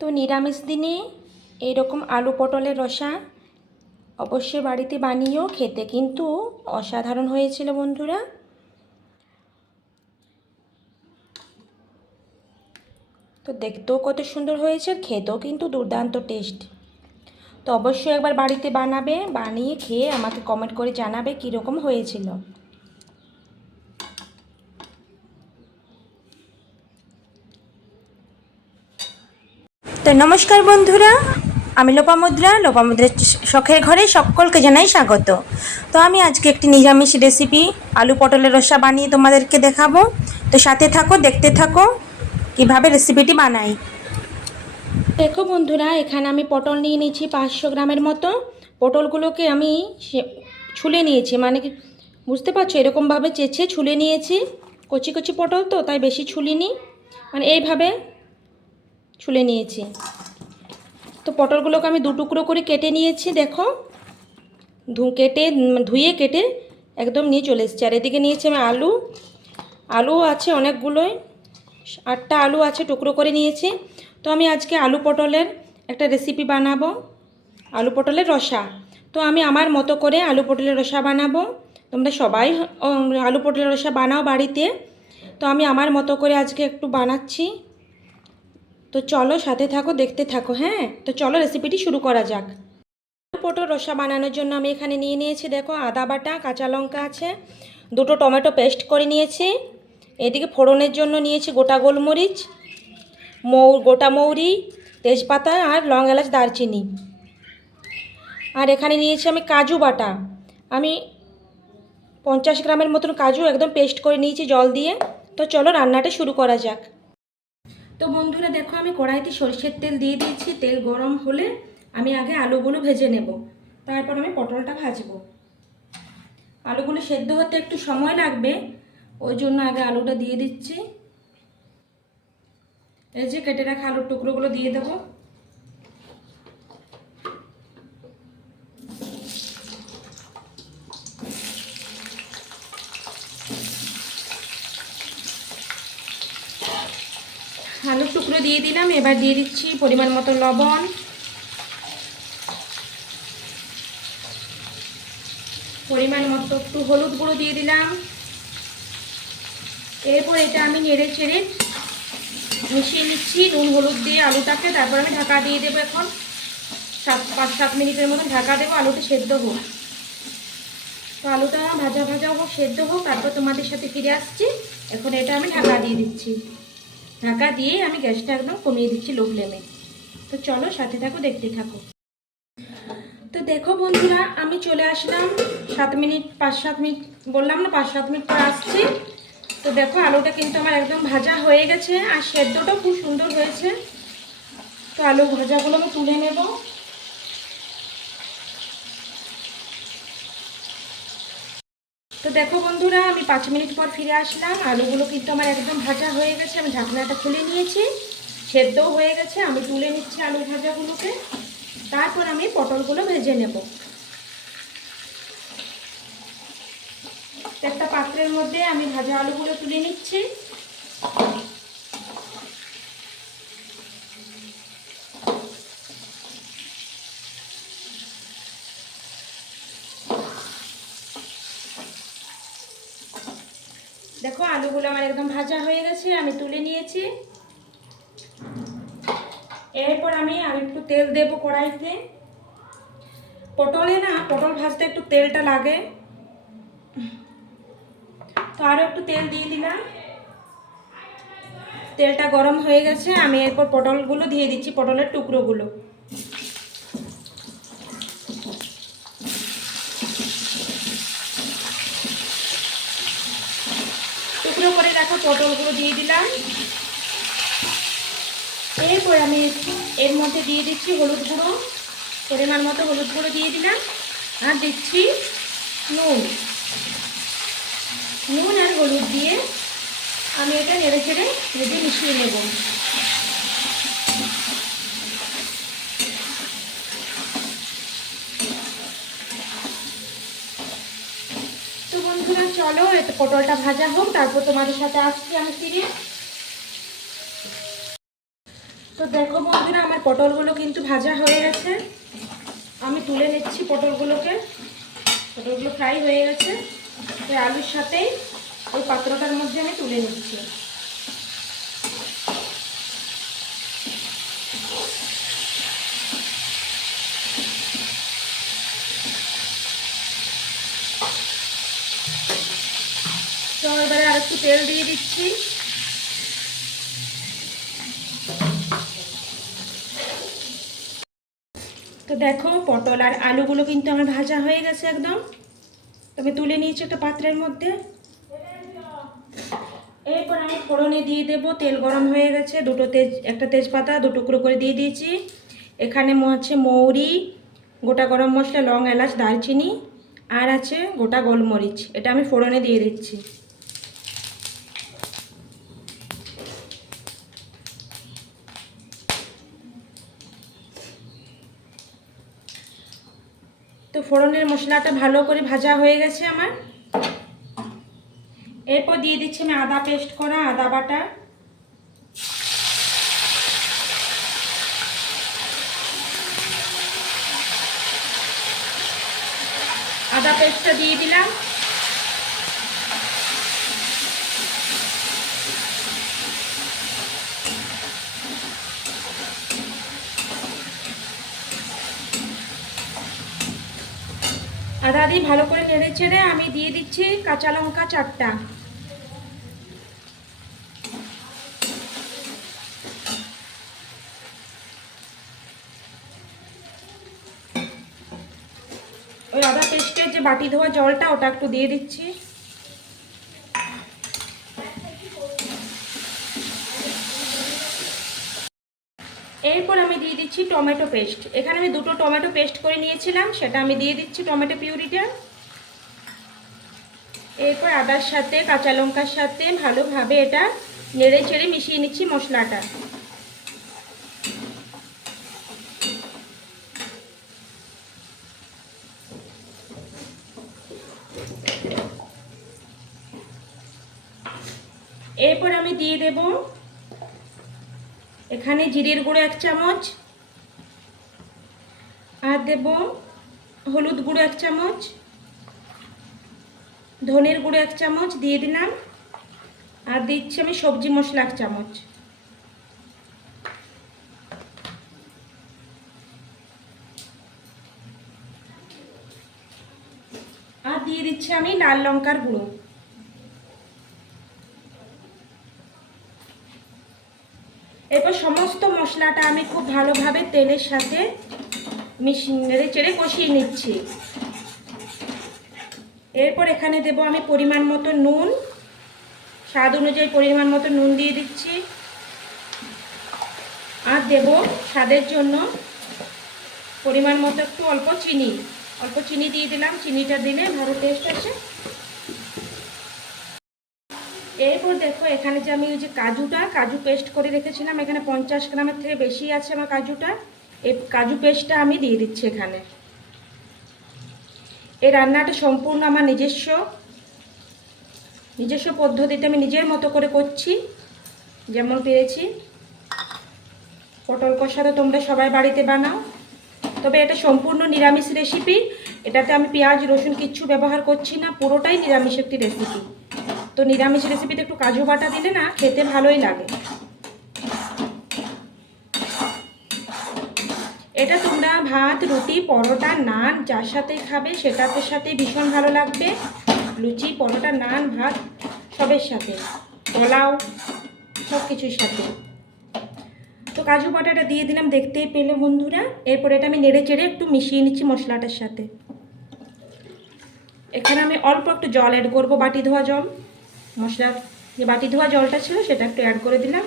তো নিরামিষ দিনে এরকম আলু পটলের রসা অবশ্যই বাড়িতে বানিয়েও খেতে, কিন্তু অসাধারণ হয়েছিল বন্ধুরা। তো দেখতেও কত সুন্দর হয়েছে, খেতেও কিন্তু দুর্দান্ত টেস্ট তো অবশ্যই একবার বাড়িতে বানাবে, বানিয়ে খেয়ে আমাকে কমেন্ট করে জানাবে কীরকম হয়েছিল। তো নমস্কার বন্ধুরা, আমি লোপামুদ্রা লোপামুদ্রার শখের ঘরে সকলকে জানাই স্বাগত। তো আমি আজকে একটি নিরামিষ রেসিপি আলু পটলের রসা বানিয়ে তোমাদেরকে দেখাবো। তো সাথে থাকো, দেখতে থাকো, কীভাবে রেসিপিটি বানাই। দেখো বন্ধুরা, এখানে আমি পটল নিয়ে নিয়েছি পাঁচশো গ্রামের মতো। পটলগুলোকে আমি ছুলে নিয়েছি। মানে বুঝতে পারছ? এরকমভাবে চেঁচে ছুলে নিয়েছি। কচি কচি পটল তো, তাই বেশি ছুলিনি। মানে এইভাবে ছুলে নিয়েছি। তো পটলগুলোকে আমি দু টুকরো করে কেটে নিয়েছি, দেখো। ধু, কেটে ধুয়ে কেটে একদম নিয়ে চলে এসেছি। আর এদিকে নিয়েছি আমি আলু। আলু আছে অনেকগুলোই। আটটা আলু আছে, টুকরো করে নিয়েছি। তো আমি আজকে আলু পটলের একটা রেসিপি বানাবো। আলু পটলের রসা। তো আমি আমার মতো করে আলু পটলের রসা বানাবো। তোমরা সবাই আলু পটলের রসা বানাও বাড়িতে। তো আমি আমার মতো করে আজকে একটু বানাচ্ছি। তো চলো সাথে থাকো, দেখতে থাকো হ্যাঁ? তো চলো রেসিপিটি শুরু করা যাক। পটল রসা বানানোর জন্য আমি এখানে নিয়ে নিয়েছি, দেখো, আদা বাটা, কাঁচা লঙ্কা আছে, দুটো টমেটো পেস্ট করে নিয়েছি, এদিকে ফোড়নের জন্য নিয়েছি গোটা গোলমরিচ, মৌ, গোটা মৌরি, তেজপাতা আর লং এলাচ দারচিনি। আর এখানে নিয়েছি আমি কাজু বাটা। আমি পঞ্চাশ গ্রামের মতন কাজু একদম পেস্ট করে নিয়েছি জল দিয়ে। তো চলো রান্নাটা শুরু করা যাক। তো বন্ধুরা দেখো, আমি কড়াইতে সরষের তেল দিয়ে দিয়েছি। তেল গরম হলে আমি আগে আলুগুলো ভেজে নেব। তারপর আমি পটলটা ভাজবো। আলুগুলো সেদ্ধ হতে একটু সময় লাগবে, ওই জন্য আগে আলুটা দিয়ে দিচ্ছি। এই যে কেটে রাখা আলুর টুকরোগুলো দিয়ে দেবো। আলুর টুকরো দিয়ে দিলাম, এবার দিয়ে দিচ্ছি পরিমাণ মতো লবণ। পরিমাণ মতো একটু হলুদ গুঁড়ো দিয়ে দিলাম। এরপর এটা আমি নেড়ে চেড়ে মিশিয়ে নিচ্ছি, নুন, হলুদ দিয়ে আলুটাকে। তারপর আমি ঢাকা দিয়ে দেবো এখন। সাত, পাঁচ, সাত মিনিটের মতো ঢাকা দেবো, আলুটা সেদ্ধ হোক। তো আলুটা ভাজা ভাজা হোক, সেদ্ধ হোক। তারপর তোমাদের সাথে ফিরে আসছি। এখন এটা আমি ঢাকা দিয়ে দিচ্ছি। ঢাকা দিয়ে আমি গ্যাসটা একদম কমিয়ে দিচ্ছি লো ফ্লেমে তো চলো সাথে থাকো, দেখতে থাকো। তো দেখো বন্ধুরা, আমি চলে আসলাম। সাত মিনিট, পাঁচ সাত মিনিট, বললাম না পাঁচ সাত মিনিট পর আসছি। তো দেখো আলুটা কিন্তু আমার একদম ভাজা হয়ে গেছে, আর সেদ্ধটাও খুব সুন্দর হয়েছে। তো আলু ভাজাগুলো আমি তুলে নেব। তো দেখো বন্ধুরা, আমি পাঁচ মিনিট পর ফিরে আসলাম। আলুগুলো কিন্তু আমার একদম ভাজা হয়ে গেছে। আমি ঢাকনাটা খুলে নিয়েছি। সেদ্ধও হয়ে গেছে। আমি তুলে নিচ্ছি আলু ভাজাগুলোকে। তারপর আমি পটলগুলো ভেজে নেব। একটা পাত্রের মধ্যে আমি ভাজা আলুগুলো তুলে নিচ্ছি দেখো আলুগুলো আমার একদম ভাজা হয়ে গেছে, আমি তুলে নিয়েছি। এরপর আমি আর একটু তেল দেবো কড়াইতে। পটলে না, পটল ভাজতে একটু তেলটা লাগে। তো আরও একটু তেল দিয়ে দিলাম। তেলটা গরম হয়ে গেছে, আমি এরপর পটলগুলো দিয়ে দিচ্ছি, পটলের টুকরোগুলো। টুকরো করে দেখো পটলগুলো দিয়ে দিলাম। এরপর আমি এর মধ্যে দিয়ে দিচ্ছি হলুদ গুঁড়ো, পরিমাণ মতো হলুদ গুঁড়ো দিয়ে দিলাম, আর দিচ্ছি নুন। নুন আর হলুদ দিয়ে আমি এটা নেড়ে চেড়ে ভেজে মিশিয়ে নেব তো বন্ধুরা, চলো, এতে পটলটা ভাজা হোক, তারপর তোমাদের সাথে আসছি আমি ফিরে। তো দেখো বন্ধুরা, আমার পটলগুলো কিন্তু ভাজা হয়ে গেছে। আমি তুলে নিচ্ছি পটলগুলোকে। পটলগুলো ফ্রাই হয়ে গেছে। ওই আলুর সাথেই ওই পাত্রটার মধ্যে আমি তুলে নিচ্ছি তো এবারে আর একটু তেল দিয়ে দিচ্ছি। তো দেখো, পটল আর আলুগুলো কিন্তু আমার ভাজা হয়ে গেছে একদম। তবে তুলে নিয়েছি একটা পাত্রের মধ্যে। এরপর আমি ফোড়নে দিয়ে দেব, তেল গরম হয়ে গেছে। দুটো তেজ, একটা তেজপাতা, দু টুকরো করে দিয়ে দিয়েছি। এখানে আছে মৌরি, গোটা গরম মশলা, লং এলাচ, দারচিনি, আর আছে গোটা গোলমরিচ। এটা আমি ফোড়নে দিয়ে দিচ্ছি। ফোড়নের মশলাটা ভালো করে ভাজা হয়ে গেছে আমার। এরপর দিয়ে দিচ্ছি আমি আদা পেস্ট করা আদা বাটা। আদা পেস্টটা দিয়ে দিলাম। আদা দিয়ে ভালো করে নেড়ে ছেড়ে আমি দিয়ে দিচ্ছি কাঁচা লঙ্কা চারটা। ওই আদা পেস্টের যে বাটি ধোয়া জলটা, ওটা একটু দিয়ে দিচ্ছি। এরপর আমি দিচ্ছি টমেটো পেস্ট। এখানে আমি দুটো টমেটো পেস্ট করে নিয়েছিলাম, সেটা আমি দিয়ে দিচ্ছি টমেটো পিউরিটা। এরপর আদার সাথে, কাঁচা লঙ্কার সাথে ভালোভাবে এটা নেড়ে চেড়ে মিশিয়ে নিচ্ছি মশলাটা। এরপর আমি দিয়ে দেব এখানে জিরের গুঁড়ো এক চামচ দেব, হলুদ গুঁড়ো এক চামচ, ধনের গুঁড়ো এক চামচ দিয়ে দিলাম, আর দিচ্ছি আমি সবজি মশলা এক চামচ। আর দিয়ে দিচ্ছি আমি লাল লঙ্কার গুঁড়ো। এরপর সমস্ত মশলাটা আমি খুব ভালোভাবে তেলের সাথে মিশিয়ে চেড়ে কষিয়ে নিচ্ছি। এরপর এখানে দেব আমি পরিমাণ মতো নুন। স্বাদ অনুযায়ী পরিমাণ মতো নুন দিয়ে দিচ্ছি। আর দেব স্বাদের জন্য পরিমাণ মতো একটু অল্প চিনি। অল্প চিনি দিয়ে দিলাম, চিনিটা দিলে ভালো টেস্ট আছে এরপর দেখো এখানে যে আমি ওই যে কাজুটা, কাজু পেস্ট করে রেখেছিলাম, এখানে পঞ্চাশ গ্রামের থেকে বেশি আছে আমার কাজুটা। এই কাজু পেস্টটা আমি দিয়ে দিচ্ছি এখানে। এই রান্নাটা সম্পূর্ণ আমার নিজস্ব নিজস্ব পদ্ধতিতে আমি নিজের মতো করে করছি, যেমন পেরেছি। পটল কষাটা তোমরা সবাই বাড়িতে বানাও। তবে এটা সম্পূর্ণ নিরামিষ রেসিপি এটাতে আমি পেঁয়াজ, রসুন কিচ্ছু ব্যবহার করছি না, পুরোটাই নিরামিষ একটি রেসিপি তো নিরামিষ রেসিপিতে একটু কাজু বাটা দিলে না খেতে ভালোই লাগে এটা তোমরা ভাত, রুটি, পরোটা, নান, যার সাথে খাবে সেটাতে সাথে ভীষণ ভালো লাগবে। লুচি, পরোটা, নান, ভাত সবের সাথে, পোলাও সব কিছুর সাথে। তো কাজু বাটাটা দিয়ে দিলাম, দেখতেই পেলে বন্ধুরা। এরপর এটা আমি নেড়ে চেড়ে একটু মিশিয়ে নিচ্ছি মশলাটার সাথে। এখানে আমি অল্প একটু জল অ্যাড করব বাটি ধোয়া জল। মশলার যে বাটি ধোয়া জলটা ছিল সেটা একটু অ্যাড করে দিলাম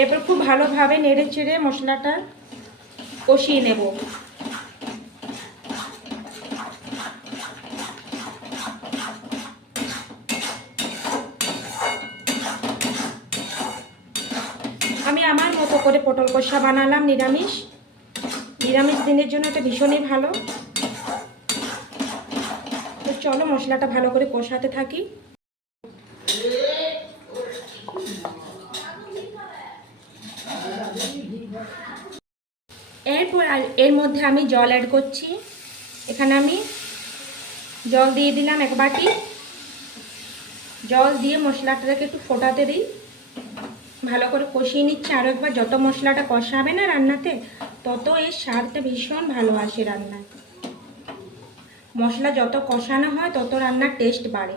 এরপর খুব ভালোভাবে নেড়ে চেড়ে মশলাটা কষিয়ে নেব। আমি আমার মতো করে পটল কষা বানালাম, নিরামিষ। নিরামিষ দিনের জন্য এটা ভীষণই ভালো। চলো মশলাটা ভালো করে কষাতে থাকি। এরপর এর মধ্যে আমি জল অ্যাড করছি। এখানে আমি জল দিয়ে দিলাম এক বাটি। জল দিয়ে মশলাটাকে একটু ফোটাতে দিই। ভালো করে কষিয়ে নিচ্ছি। আরও একবার যত মশলাটা কষাবে না রান্নাতে, তত এর স্বাদটা ভীষণ ভালো আসে রান্নায়। মশলা যত কষানো হয়, তত রান্নার টেস্ট বাড়ে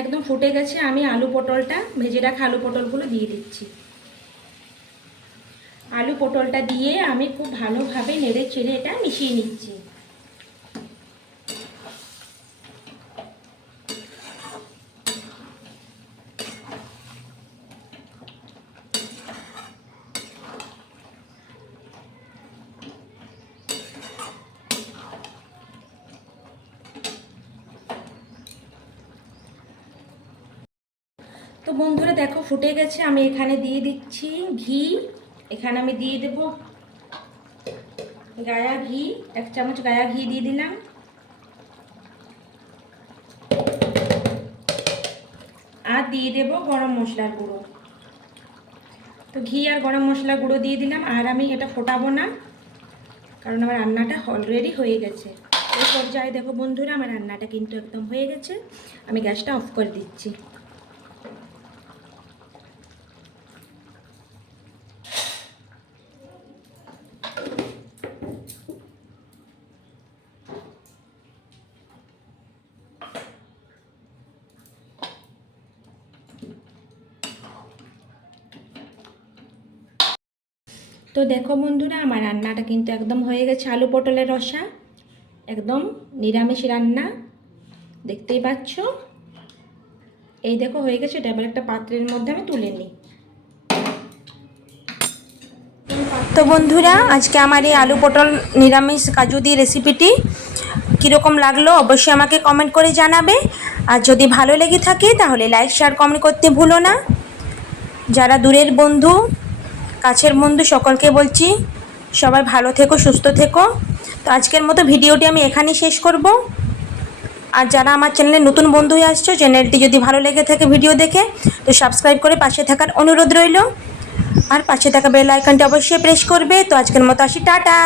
একদম ফুটে গেছে, আমি আলু পটলটা, ভেজে রাখা আলু পটলগুলো দিয়ে দিচ্ছি। আলু পটলটা দিয়ে আমি খুব ভালোভাবে নেড়ে চেড়ে এটা মিশিয়ে নিচ্ছি তো বন্ধুরা দেখো ফুটে গেছে, আমি এখানে দিয়ে দিচ্ছি ঘি। এখানে আমি দিয়ে দেব গায়া ঘি, এক চামচ গায়া ঘি দিয়ে দিলাম। আর দিয়ে দেব গরম মশলার গুঁড়ো। তো ঘি আর গরম মশলা গুঁড়ো দিয়ে দিলাম, আর আমি এটা ফোটাবো না, কারণ আমার রান্নাটা অলরেডি হয়ে গেছে। এই পর্যায়ে দেখো বন্ধুরা, আমার রান্নাটা কিন্তু একদম হয়ে গেছে। আমি গ্যাসটা অফ করে দিচ্ছি। তো দেখো বন্ধুরা, আমার রান্নাটা কিন্তু একদম হয়ে গেছে আলু পটলের রসা, একদম নিরামিষ রান্না। দেখতেই পাচ্ছ? এই দেখো, হয়ে গেছে, এটা একটা পাত্রের মধ্যে আমি তুলে নিই। তো বন্ধুরা, আজকে আমার এই আলু পটল নিরামিষ কাজু দিয়ে রেসিপিটি কীরকম লাগল অবশ্যই আমাকে কমেন্ট করে জানাবে। আর যদি ভালো লেগে থাকে, তাহলে লাইক শেয়ার কমেন্ট করতে ভুলো না। যারা দূরের বন্ধু কাছের বন্ধু সকলকে বলছি, সবাই ভালো থেকো, সুস্থ থেকো। তো আজকের মতো ভিডিওটি আমি এখানেই শেষ করব। আর যারা আমার চ্যানেলে নতুন বন্ধু হয়ে আসছো, চ্যানেলটি যদি ভালো লেগে থাকে ভিডিও দেখে, তো সাবস্ক্রাইব করে পাশে থাকার অনুরোধ রইল। আর পাশে থাকা বেল আইকনটি অবশ্যই প্রেস করবে। তো আজকের মতো আসি, টাটা!